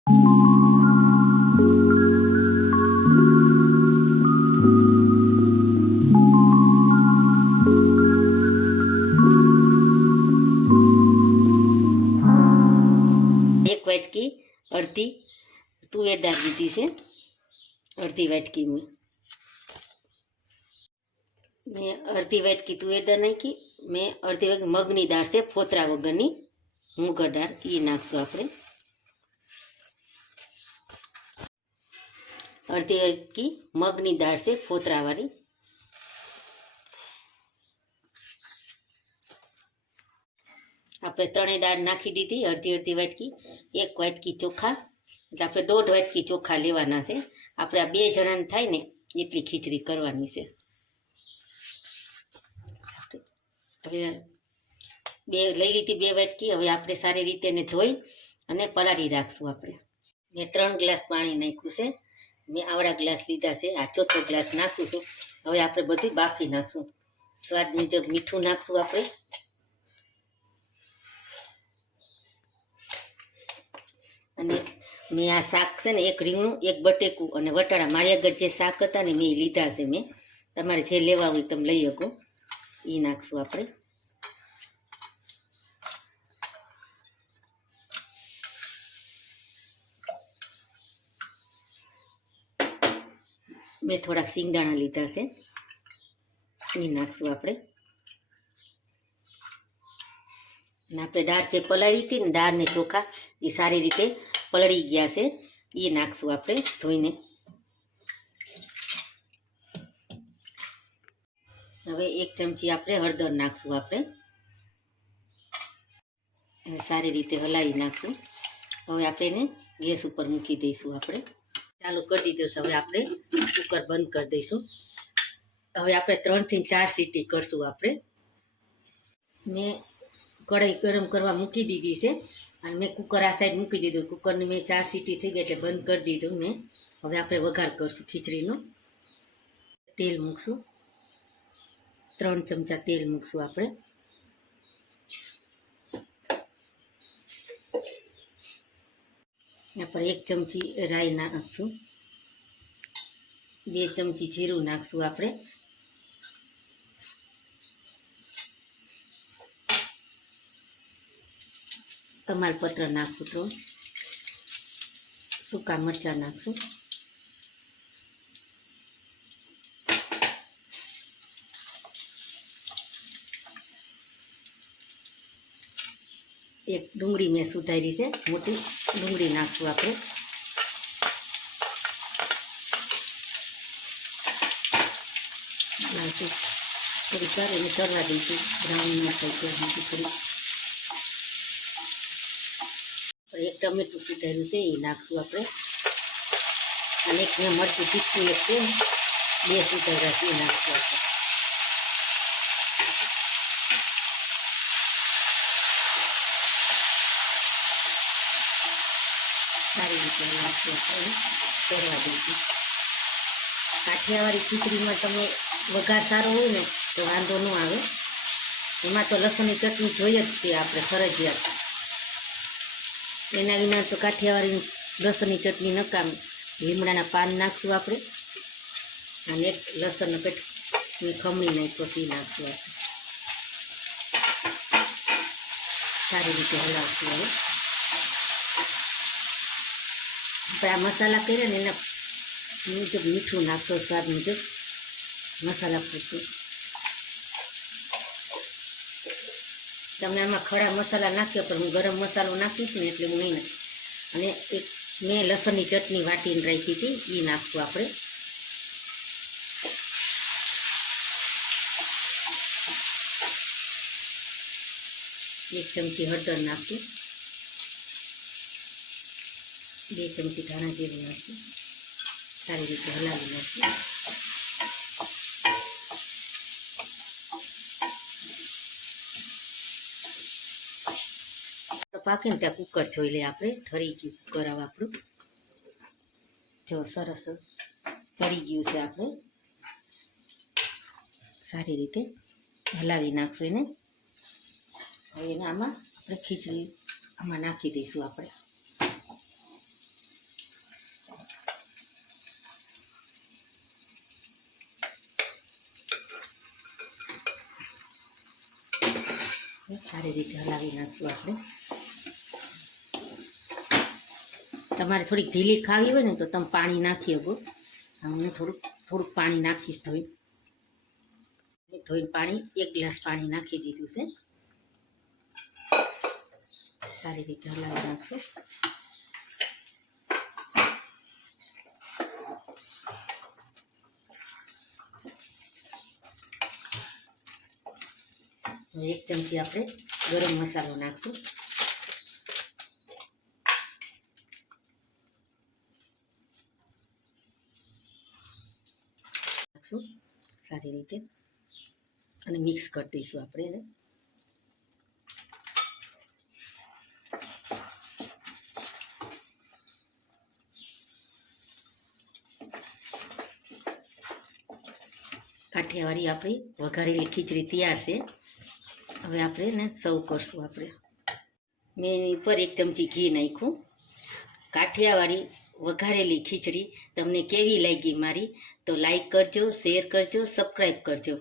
એક વાટકી અડધી તુવેર દાળ લીધી છે, અડધી વાટકી મેં અડધી વાટકી તુવેર દાળ નાખી. મેં અડધી વાટકી મગની દાળ છે, ફોતરા વગરની મૂંગર દાળ, એ નાખશું આપણે. અડધી વાટકી મગની દાળ છે, ફોતરાવાળી. આપણે ત્રણેય દાળ નાખી દીધી, અડધી અડધી વાટકી. એક વાટકી ચોખા, એટલે આપણે 1.5 વાટકી ચોખા લેવાના છે. આપણે આ 2 જણાને થાય ને એટલી ખીચડી કરવાની છે. હવે લઈ લીધી 2 વાટકી. હવે આપણે સારી રીતે એને ધોઈ અને પલાળી રાખશું. આપણે મેં 3 ગ્લાસ પાણી નાખ્યું છે. મેં આવડા ગ્લાસ લીધા છે, આ ચોથો ગ્લાસ નાખું છું. હવે આપણે બધું બાફી નાખશું. સ્વાદ મુજબ મીઠું નાખશું આપણે. અને મેં આ શાક છે ને, એક રીંગણું, એક બટેકું અને વટાણા, મારી આગળ જે શાક હતા ને મેં લીધા છે. મેં તમારે જે લેવા હોય તમે લઈ શકો. એ નાખશું આપણે. મેં થોડાક સિંગદાણા લીધા છે, એ નાખશું આપણે. અને આપણે દાળ જે પલાળી હતી ને, દાળ ને ચોખા એ સારી રીતે પલળી ગયા છે, એ નાખશું આપણે ધોઈને. હવે 1 ચમચી આપણે હળદર નાખશું. આપણે હવે સારી રીતે હલાવી નાખશું. હવે આપણે એને ગેસ ઉપર મૂકી દઈશું. આપણે ચાલુ કરી દીધું છે. હવે આપણે કુકર બંધ કરી દઈશું. હવે આપણે 3 થી 4 સીટી કરશું. આપણે મેં કઢાઈ ગરમ કરવા મૂકી દીધી છે અને મેં કુકર આ સાઈડ મૂકી દીધું. કુકરની મેં 4 સીટી થઈ ગઈ એટલે બંધ કરી દીધું મેં. હવે આપણે વઘાર કરશું ખીચડીનો. તેલ મૂકશું, 3 ચમચા તેલ મૂકશું આપણે. આપણે 1 ચમચી રાઈ નાખશું, 2 ચમચી જીરું નાખશું આપણે. તમાલપત્ર નાખશું, તો સૂકા મરચાં નાખશું. એક ડુંગળી મેં સુધારી છે, મોટી ડુંગળી નાખશું આપણે. થોડી કરીને કરવા દઈશું, બ્રાઉન ના થાય ત્યાં સુધી. એક ટમેટું સુધાર્યું છે, એ નાખશું આપણે. અને એક મેં મરચું તીખું એક છે, 2 સુધાર્યા છે, એ નાખશું આપણે. સારી રીતે નાખશું આપણે, કરવા દઈશું. કાઠિયાવાડી ખીચડીમાં તમે વઘાર સારો હોય ને તો વાંધો ન આવે. એમાં તો લસણની ચટણી જોઈએ જ છે આપણે, ફરજિયાત. એના વિના તો કાઠિયાવાડી લસણની ચટણી નકામ. લીમડાના પાન નાખશું આપણે. અને એક લસણનો પેટ ખમણી નાખ્યો તે નાખશું આપણે. સારી રીતે હલાવશું. હવે આપણે આ મસાલા કર્યા ને એના મુજબ મીઠું નાખશો, સ્વાદ મુજબ મસાલા પૂરતું. તમે આમાં ખડા મસાલા નાખ્યો, પણ હું ગરમ મસાલો નાખીશ ને એટલે હું નહીં. અને એક મેં લસણની ચટણી વાટીને રાખી હતી, એ નાખશું આપણે. એક ચમચી હળદર નાખશું, 2 ચમચી ધાણા જીરું નાખશું. સારી રીતે હલાવી નાખશું. પાકે ને ત્યાં કુકર જોઈ લઈએ આપણે. ઠરી ગયું કુકર. હવે આપણું જો સરસ ચડી ગયું છે. આપણે સારી રીતે હલાવી નાખશું એને. હવે એને આમાં આપણે ખીચડી આમાં નાખી દઈશું આપણે. સારી રીતે હલાવી નાખશું આપણે. તમારે થોડીક ઢીલી ખાવી હોય ને તો તમે પાણી નાખી શકો. હું થોડુંક પાણી નાખીશ. ધોઈને પાણી 1 ગ્લાસ પાણી નાખી દીધું છે. સારી રીતે હલાવી નાખશું. હવે 1 ચમચી આપણે ગરમ મસાલો નાખશું. સારી રીતે અને મિક્સ કરી દઈશું આપણે એને. કાઠિયાવાડી આપણી વઘારેલી ખીચડી તૈયાર છે. હવે આપણે એને સર્વ કરશું. મેં એની ઉપર 1 ચમચી ઘી નાખ્યું. કાઠિયાવાડી વઘારેલી ખીચડી તમને કેવી લાગી મારી? તો લાઈક કરજો, શેર કરજો, સબસ્ક્રાઈબ કરજો.